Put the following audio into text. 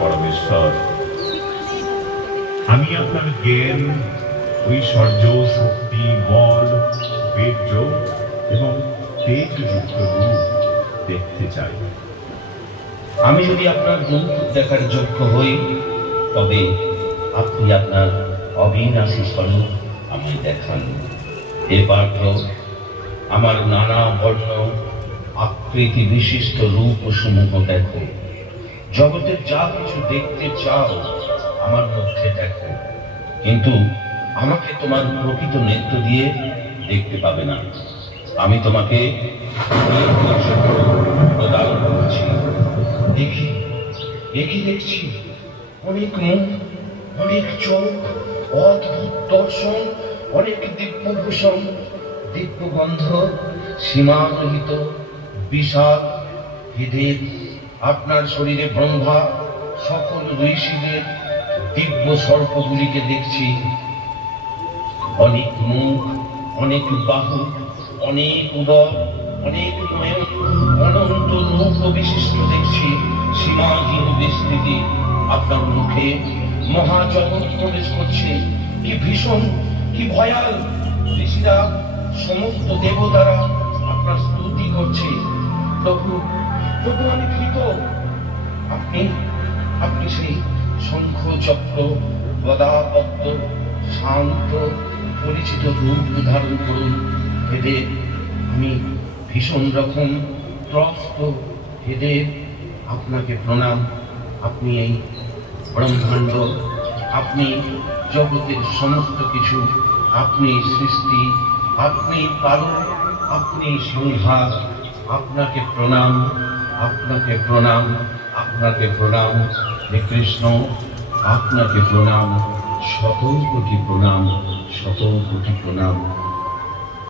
পরমেশ্বর, আমি আপনার জ্ঞান, ঐশ্বর্য, শক্তি, বল, বীর্য এবং তেজযুক্ত রূপ দেখতে চাই। আমি যদি আপনার রূপ দেখার যোগ্য হই, তবে আপনি আপনার অবিনাশী স্বরূপ আমায় দেখান। হে পার্থ, আমার নানা বর্ণ আকৃতি বিশিষ্ট রূপ সমূহ দেখো। জগতের যা কিছু দেখতে চাও আমার মধ্যে দেখো, কিন্তু আমাকে তোমার প্রকৃত নেত্র দিয়ে দেখতে পাবে না। আমি তোমাকে প্রদান করছি। দেখি দেখছি অনেক মুখ, অনেক চোখ, অদ্ভুত দর্শন, অনেক দিব্যভূষণ, দিব্যগন্ধ, সীমারহিত বিশাল হৃদের আপনার শরীরে ব্রহ্মা সকল ঋষিদের দিব্য সর্পগুলিকে দেখছি। অনেক মুখ, অনেক বাহু, অনেক উদর, অনেক নয়ন, অনন্ত রূপ বিশিষ্ট দেখছি। সীমাহীন বিস্তৃতি আপনার মুখে মহাজগৎ প্রবেশ করছে। কি ভীষণ, কি ভয়াল! ঋষিরা, সমস্ত দেবতারা আপনার স্তুতি করছে। প্রভু, আমি কৃত। আপনি সেই শঙ্খ চক্র গদা পদ্ম শান্ত পরিচিত রূপ ধারণ করুন। হেদে আমি ভীষণ রকম ত্রস্ত। হেদে আপনাকে প্রণাম। আপনি এই ব্রহ্মাণ্ড, আপনি জগতের সমস্ত কিছু, আপনি সৃষ্টি, আপনি পালক, আপনি সংহার। আপনাকে প্রণাম, আপনাকে প্রণাম, আপনাকে প্রণাম। হে কৃষ্ণ, আপনাকে প্রণাম, শত কোটি প্রণাম, শত কোটি প্রণাম।